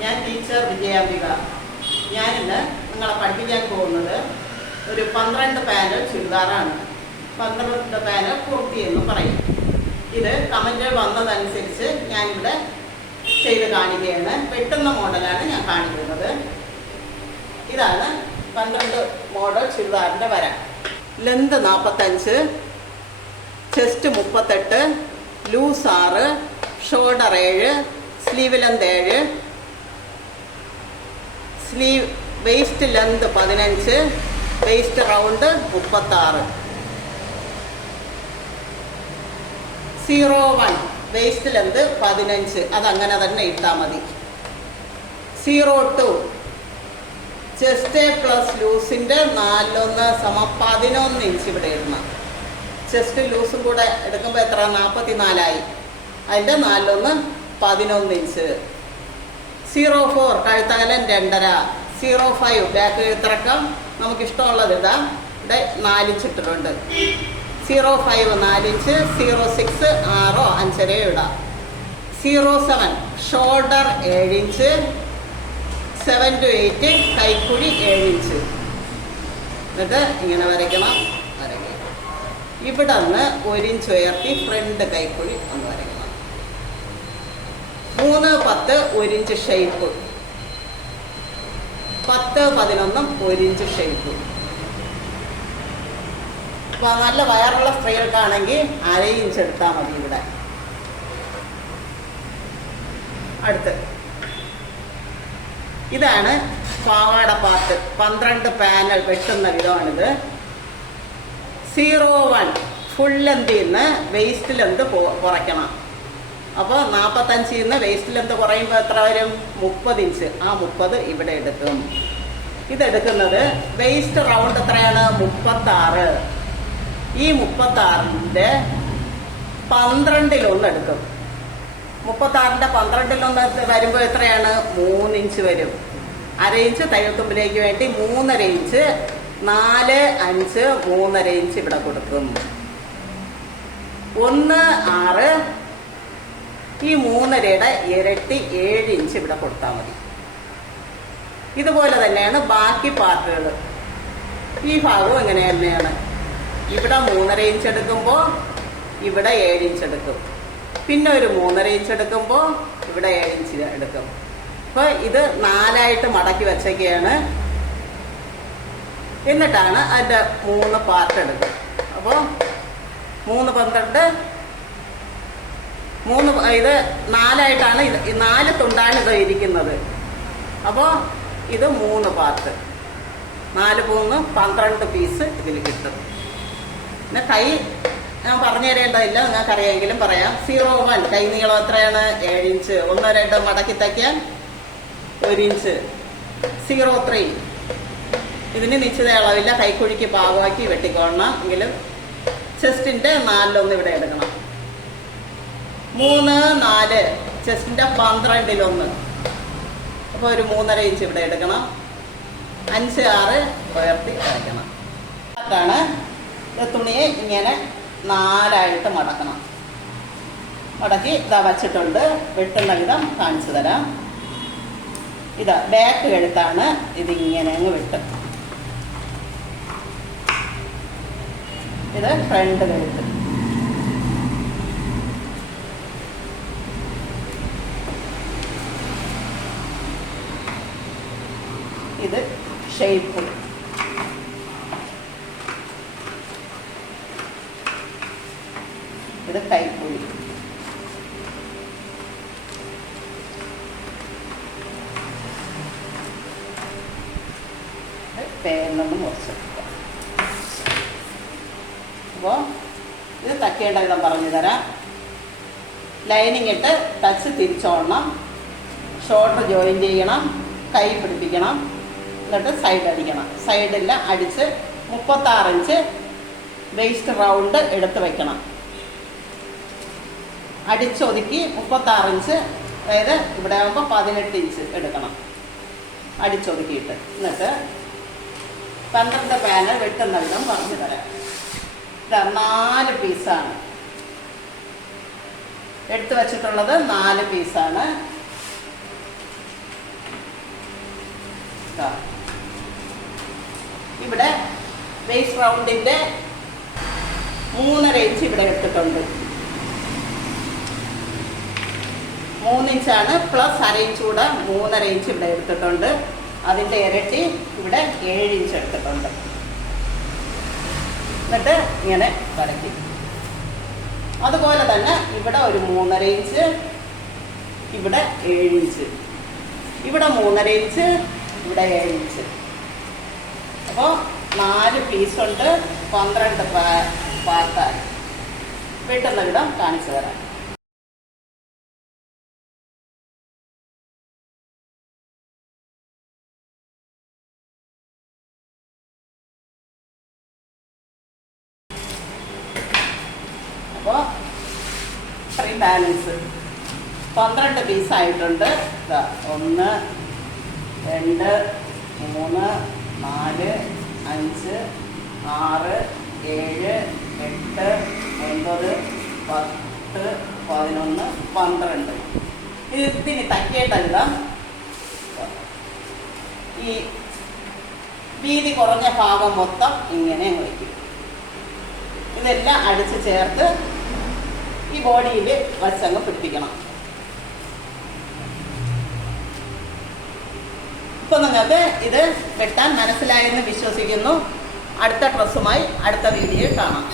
ഞാൻ ടീച്ചർ വിജയാംബിക. ഞാനിന്ന് നിങ്ങളെ പഠിപ്പിക്കാൻ പോകുന്നത് ഒരു 12 പാനൽ ചുരിദാറാണ്. 12 പാനൽ കുർത്തി എന്ന് പറയും. ഇത് കമൻറ്റ് വന്നതനുസരിച്ച് ഞാനിവിടെ ചെയ്ത് കാണിക്കുകയാണ്. വെട്ടുന്ന മോഡലാണ് ഞാൻ കാണിക്കുന്നത്. ഇതാണ് 12 മോഡൽ ചുരിദാറിൻ്റെ വര. Length 45, chest 38, loose 6, shoulder 7, sleeve length 7, sleeve waist length 15, waist round 36. 01 waist length 15, അതങ്ങനെ തന്നെ ഇട്ടാൽ മതി. 02 ചെസ്റ്റ് പ്ലസ് ലൂസിൻ്റെ 4/1 = 11 ഇഞ്ച് ഇവിടെ ഇടണം. ചെസ്റ്റ് ലൂസും കൂടെ എടുക്കുമ്പോൾ എത്ര? 44 അതിൻ്റെ 4/1 11 ഇഞ്ച്. 04 കഴുത്തകലം 2.5. 05 ബാക്ക് കഴുത്തിറക്കം നമുക്കിഷ്ടമുള്ളത് ഇതാ. ഇവിടെ 4 ഇഞ്ച് ഇട്ടിട്ടുണ്ട്. 05 4 ഇഞ്ച്. 06 6 5.5 ഇടാം. 07 ഷോൾഡർ 7 ഇഞ്ച്. 7 to 8 കൈക്കുഴി 7 inch. എന്നിട്ട് ഇങ്ങനെ വരയ്ക്കണം. ഇവിടെ നിന്ന് 1 ഇഞ്ച് ഉയർത്തി ഫ്രണ്ട് കൈക്കുഴി ഒന്ന് വരയ്ക്കണം. 3 10 1 ഇഞ്ച് ഷേപ്പ്. 10 11 1 inch shape. അപ്പോൾ നല്ല വയറുള്ള സ്ത്രീകൾക്കാണെങ്കിൽ 1/2 ഇഞ്ച് എടുത്താൽ മതി. ഇവിടെ അടുത്ത് ഇതാണ് പാവാട പാർട്ട്. 12 പാനൽ വെട്ടുന്ന വിധമാണിത്. 01 ഫുൾ ലെന്തിൽ നിന്ന് വേസ്റ്റ് ലെന്ത് കുറയ്ക്കണം. അപ്പോൾ 45 നിന്ന് വേസ്റ്റ് ലെന്ത് കുറയുമ്പോൾ എത്ര വരും? 30 ഇഞ്ച്. ആ 30 ഇവിടെ എടുക്കും. ഇതെടുക്കുന്നത് വേസ്റ്റ് റൗണ്ട് എത്രയാണ്? 36. ഈ 36ൻ്റെ 12/1 എടുക്കും. 36ൻ്റെ 12/1 വരുമ്പോൾ എത്രയാണ്? 3 ഇഞ്ച് വരും. 1/2 ഇഞ്ച് തയ്യൽത്തുമ്പിലേക്ക് വേണ്ടി 3.5 ഇഞ്ച്. 4 5 3.5 ഇഞ്ച് ഇവിടെ കൊടുക്കും. 1 6 ഈ 3.5യുടെ ഇരട്ടി 7 ഇഞ്ച് ഇവിടെ കൊടുത്താൽ മതി. ഇതുപോലെ തന്നെയാണ് ബാക്കി പാർട്ടുകൾ. ഈ ഭാഗവും ഇങ്ങനെ തന്നെയാണ്. ഇവിടെ 3.5 ഇഞ്ച് എടുക്കുമ്പോൾ ഇവിടെ 7 ഇഞ്ച് എടുക്കും. പിന്നെ ഒരു 3.5 ഇഞ്ച് എടുക്കുമ്പോൾ ഇവിടെ 7 ഇഞ്ച് എടുക്കും. അപ്പോൾ ഇത് 4ആയിട്ട് മടക്കി വെച്ചൊക്കെയാണ്. എന്നിട്ടാണ് അതിൻ്റെ 3 പാർട്ട് എടുക്കുക. അപ്പോൾ 3 12 3 ഇത് 4ആയിട്ടാണ്. ഇത് 4 തുണ്ടാണ് ഇത് ഇരിക്കുന്നത്. അപ്പോൾ ഇത് 3 പാർട്ട്. 4 3 12 പീസ് ഇതിൽ കിട്ടും. പിന്നെ കൈ ഞാൻ പറഞ്ഞു തരേണ്ടതില്ല, നിങ്ങൾക്കറിയാമെങ്കിലും പറയാം. 01 കൈ നീളം എത്രയാണ്? 7 ഇഞ്ച്. 1 2 മടക്കി തയ്ക്കാൻ 1 ഇഞ്ച്. 03 ഇതിന് നിശ്ചിത അളവില്ല. കൈക്കുഴിക്ക് പാകമാക്കി വെട്ടിക്കൊള്ളണം. എങ്കിലും ചെസ്റ്റിൻ്റെ 4/1 ഇവിടെ എടുക്കണം. 3 4 ചെസ്റ്റിൻ്റെ 12/1. അപ്പോൾ ഒരു 3.5 ഇഞ്ച് ഇവിടെ എടുക്കണം. 5 6 ഉയർത്തി വയ്ക്കണം. അതാണ് തുണിയെ ഇങ്ങനെ 4ആയിട്ട് മടക്കണം. മടക്കി ഇതാ വച്ചിട്ടുണ്ട്. വെട്ടുന്ന വിധം കാണിച്ചു തരാം. ഇതാ ബാക്ക് കഴുത്താണ്. ഇതിങ്ങനെ അങ്ങ് വെട്ടും. ഇത് ഫ്രണ്ട് കഴുത്ത്. ഇത് ഷേപ്പ്. ഇത് കൈക്കുഴി. പേരിലൊന്ന് മുറിച്ചെടുക്കുക. അപ്പോൾ ഇത് തയ്ക്കേണ്ട വിധം പറഞ്ഞു തരാം. ലൈനിങ് ഇട്ട് ടച്ച് തിരിച്ചോടണം. ഷോൾഡർ ജോയിൻ ചെയ്യണം. കൈ പിടിപ്പിക്കണം. എന്നിട്ട് സൈഡ് അടിക്കണം. സൈഡിൽ അടിച്ച് 36 ഇഞ്ച് വേസ്റ്റ് റൗണ്ട് എടുത്ത് വയ്ക്കണം. അടിച്ചൊതുക്കി 36 ഇഞ്ച്, അതായത് ഇവിടെ ആകുമ്പോൾ 18 ഇഞ്ച് എടുക്കണം അടിച്ചൊതുക്കിയിട്ട്. എന്നിട്ട് 12 പാനൽ വെട്ടുന്ന വിധം പറഞ്ഞു തരാം. ഇതാ 4 പീസാണ് എടുത്തു വച്ചിട്ടുള്ളത്. 4 പീസാണ്. ഇവിടെ വേസ്റ്റ് റൗണ്ടിൻ്റെ 3.5 ഇഞ്ച് ഇവിടെ എടുത്തിട്ടുണ്ട്. 3 ഇഞ്ചാണ് പ്ലസ് 1/2 ഇഞ്ച് കൂടെ 3.5 ഇഞ്ച് ഇവിടെ എടുത്തിട്ടുണ്ട്. അതിൻ്റെ ഇരട്ടി ഇവിടെ 7 ഇഞ്ച് എടുത്തിട്ടുണ്ട്. എന്നിട്ട് ഇങ്ങനെ വരയ്ക്കും. അതുപോലെ തന്നെ ഇവിടെ ഒരു 3.5 ഇഞ്ച്, ഇവിടെ 7 ഇഞ്ച്, ഇവിടെ 3.5 ഇഞ്ച്, ഇവിടെ 7 ഇഞ്ച്. അപ്പോൾ 4 പീസുണ്ട്, 12 പാർട്ടായി. വെട്ടുന്ന വിധം കാണിച്ചു തരാം. അപ്പോൾ ഇത്രയും ബാലൻസ് 12 പീസായിട്ടുണ്ട്. 1 2 3 4 5 6 7 8 9 10 11 12. ഇതിന് തക്കിയിട്ടല്ല ഈ വീതി കുറഞ്ഞ ഭാഗം മൊത്തം ഇങ്ങനെ വയ്ക്കും. ഇതെല്ലാം അടിച്ച് ചേർത്ത് ഈ ബോഡിയിൽ വച്ചങ്ങ് പിടിപ്പിക്കണം. ഇപ്പൊ നിങ്ങൾക്ക് ഇത് വെട്ടാൻ മനസ്സിലായെന്ന് വിശ്വസിക്കുന്നു. അടുത്ത ഡ്രസ്സുമായി അടുത്ത വീഡിയോയിൽ കാണാം.